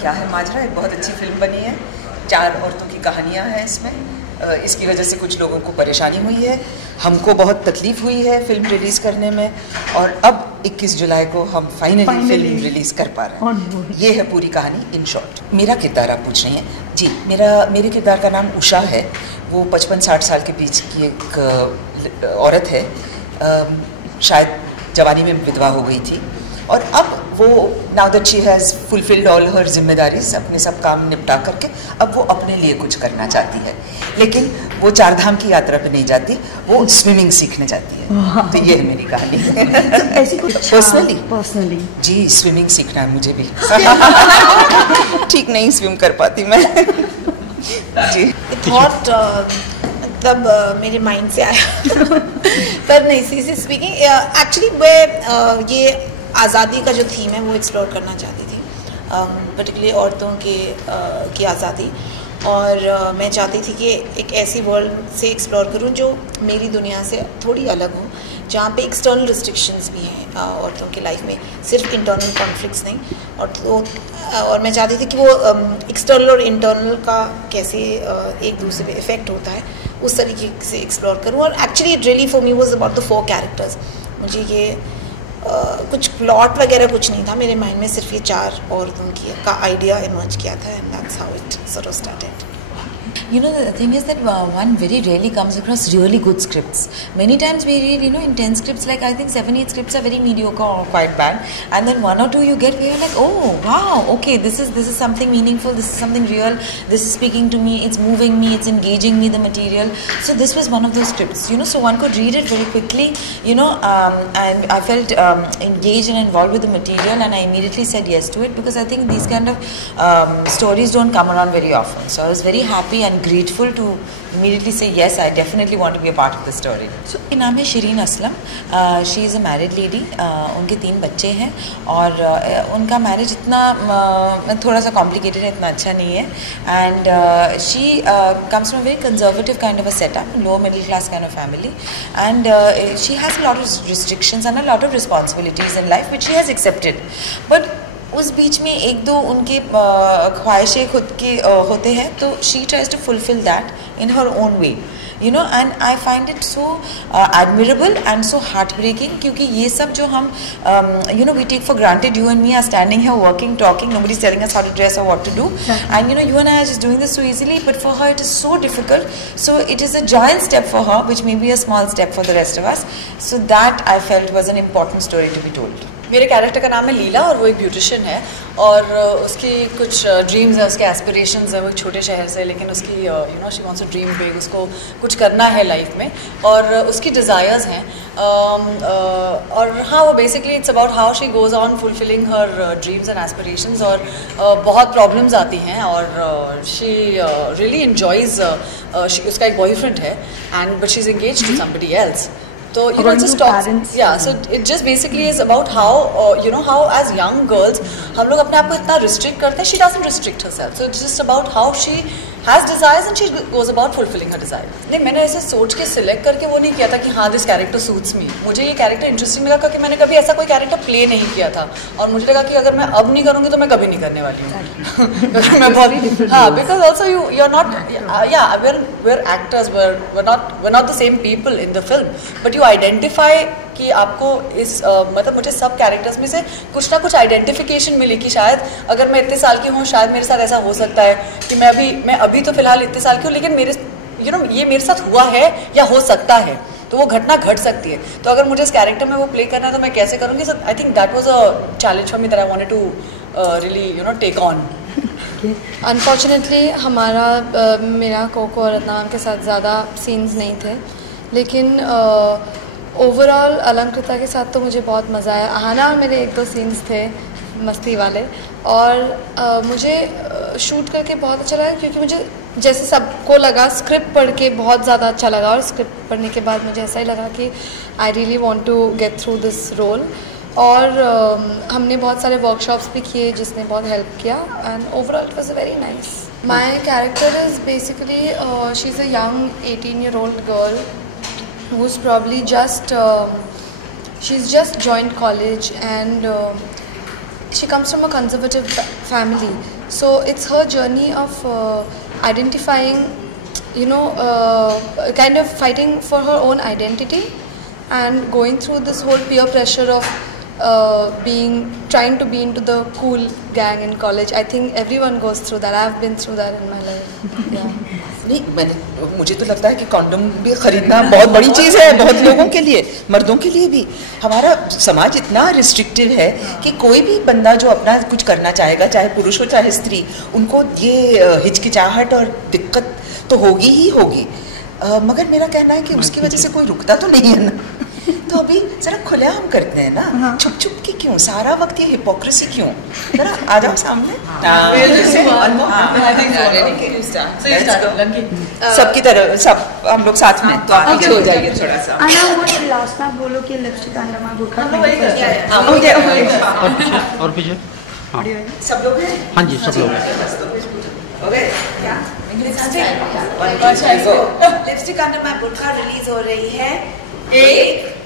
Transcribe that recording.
क्या है माजरा, एक बहुत अच्छी फिल्म बनी है, 4 औरतों की कहानियाँ हैं इसमें। इसकी वजह से कुछ लोगों को परेशानी हुई है, हमको बहुत तकलीफ़ हुई है फिल्म रिलीज़ करने में, और अब 21 जुलाई को हम फाइनली फिल्म रिलीज़ कर पा रहे हैं। ये है पूरी कहानी इन शॉर्ट। मेरा किरदार आप पूछ रही हैं जी, मेरे किरदार का नाम उषा है। वो 55-60 साल के बीच की एक औरत है, शायद जवानी में विधवा हो गई थी, और अब वो now that she has fulfilled all her जिम्मेदारीज, अपने सब काम निपटा करके अब वो अपने लिए कुछ करना चाहती है, लेकिन वो 4 धाम की यात्रा पे नहीं जाती, वो स्विमिंग सीखने जाती है। तो ये है मेरी कहानी। ऐसी कुछ पर्सनली जी, स्विमिंग सीखना है मुझे भी। ठीक नहीं स्विम कर पाती मैं। जी थॉट तब मेरे माइंड से आया पर नहीं, सीरियसली स्पीकिंग एक्चुअली मैं ये आज़ादी का जो थीम है वो एक्सप्लोर करना चाहती थी, पर्टिकुलरली औरतों की आज़ादी, और मैं चाहती थी कि एक ऐसी वर्ल्ड से एक्सप्लोर करूं जो मेरी दुनिया से थोड़ी अलग हो, जहाँ पे एक्सटर्नल रिस्ट्रिक्शंस भी हैं औरतों की लाइफ में, सिर्फ इंटरनल कॉन्फ्लिक्ट्स नहीं। और मैं चाहती थी कि वो एक्सटर्नल और इंटरनल का कैसे एक दूसरे पे इफ़ेक्ट होता है, उस तरीके से एक्सप्लोर करूँ। और actually it really for me was about the 4 characters. मुझे ये कुछ प्लॉट वगैरह कुछ नहीं था मेरे माइंड में, सिर्फ ये 4 औरतों का आइडिया इमर्ज किया था, and that's how it sort of started. You know, the thing is that one very rarely comes across really good scripts. Many times we read, you know, intense scripts, like I think 7-8 scripts are very mediocre or quite bad, and then 1 or 2 you get where you're like, oh wow, okay, this is something meaningful, this is something real, this is speaking to me, it's moving me, it's engaging me, the material. So this was one of those scripts, you know, so one could read it very quickly, you know, and I felt engaged and involved with the material, and I immediately said yes to it, because I think these kind of stories don't come around very often. So I was very happy and grateful to immediately say yes, I definitely want to be a part of the story. So मेरा नाम है Shirin Aslam, she is a married lady, उनके 3 बच्चे हैं, और उनका marriage इतना थोड़ा सा complicated है, इतना अच्छा नहीं है, and she comes from a very conservative kind of a setup, lower middle class kind of family, and she has a lot of restrictions and a lot of responsibilities in life which she has accepted, but उस बीच में 1-2 उनके ख्वाहिशें खुद के होते हैं, तो she tries to fulfil that in her own way, you know, and I find it so admirable and so heartbreaking, क्योंकि ये सब जो हम you know, we take for granted, you and me are standing here working, talking, nobody's telling us how to dress or what to do, and you know, you and I are just doing this so easily, but for her it is so difficult, so it is a giant step for her which may be a small step for the rest of us, so that I felt was an important story to be told. मेरे character का नाम है लीला, और वो एक beautician है, और उसकी कुछ ड्रीम्स हैं, उसके एस्पिरेशंस हैं। वो एक छोटे शहर से, लेकिन उसकी you know, she wants to dream big, उसको कुछ करना है लाइफ में, और उसकी डिज़ायर्स हैं, और हाँ, वो basically it's about how she goes on fulfilling her dreams and aspirations, और बहुत प्रॉब्लम्स आती हैं, और शी रियली एन्जॉयज़, उसका एक बॉयफ्रेंड है, and but she is engaged to somebody else. So you know, just talks, yeah. So it just basically is about how you know, how as young girls हम लोग अपने आप को इतना restrict करते हैं. She doesn't restrict herself. So it's just about how she has desires and she goes about fulfilling her desires. नहीं, मैंने ऐसे सोच के सिलेक्ट करके वो नहीं किया था कि हाँ, this character suits me. मुझे ये कैरेक्टर इंटरेस्टिंग लगा क्योंकि मैंने कभी ऐसा कोई कैरेक्टर प्ले नहीं किया था, और मुझे लगा कि अगर मैं अब नहीं करूँगी तो मैं कभी नहीं करने वाली हूँ. क्योंकि मैं बहुत, हाँ, because also you're not, yeah, we're actors, we're not the same people in the film, but you identify कि आपको इस मतलब मुझे सब कैरेक्टर्स में से कुछ ना कुछ आइडेंटिफिकेशन मिली कि शायद अगर मैं इतने साल की हूँ, शायद मेरे साथ ऐसा हो सकता है कि मैं अभी तो फिलहाल इतने साल की हूँ, लेकिन मेरे यू नो, ये मेरे साथ हुआ है या हो सकता है, तो वो घटना घट सकती है. तो अगर मुझे इस कैरेक्टर में वो प्ले करना है तो मैं कैसे करूँगी? So I think that was a challenge for me that I wanted to really you know take on. Unfortunately मेरा कोको और रत्नाम के साथ ज़्यादा सीन्स नहीं थे, लेकिन ओवरऑल अलंकृता के साथ तो मुझे बहुत मज़ा आया. आहाना और मेरे 1-2 सीन्स थे मस्ती वाले, और मुझे शूट करके बहुत अच्छा लगा, क्योंकि मुझे जैसे सबको लगा स्क्रिप्ट पढ़ के बहुत ज़्यादा अच्छा लगा, और स्क्रिप्ट पढ़ने के बाद मुझे ऐसा ही लगा कि I really want to get through this role. और हमने बहुत सारे वर्कशॉप्स भी किए जिसने बहुत हेल्प किया, and overall it was very nice. My character is basically she is a young 18-year-old girl who's probably she's just joined college, and she comes from a conservative family, so it's her journey of identifying, you know, kind of fighting for her own identity and going through this whole peer pressure of trying to be into the cool gang in college. I think everyone goes through that. I've been through that in my life. Yeah. नहीं, मुझे तो लगता है कि condom भी खरीदना बहुत बड़ी चीज़ है बहुत लोगों के लिए, मर्दों के लिए भी। हमारा समाज इतना रिस्ट्रिक्टिव है कि कोई भी बंदा जो अपना कुछ करना चाहेगा, चाहे पुरुष हो चाहे स्त्री, उनको ये हिचकिचाहट और दिक्कत तो होगी ही होगी। मगर मेरा कहना है कि उसकी वजह से कोई रुकता तो नहीं है ना। तो अभी जरा खुलेआम करते हैं ना, छुप छुप के क्यों, सारा वक्त ये हिपोक्रेसी क्यों? जरा आ जाओ सामने। सबकी तरह सब हम लोग साथ में, तो आप पीछे हो जाइए थोड़ा सा। लास्ट में बोलो कि लिपस्टिक अंडरमा गुरखा और पीछे सब लोग हैं? हाँ जी सब लोग। लिपस्टिक अंडर माय बुर्का रिलीज हो रही है 1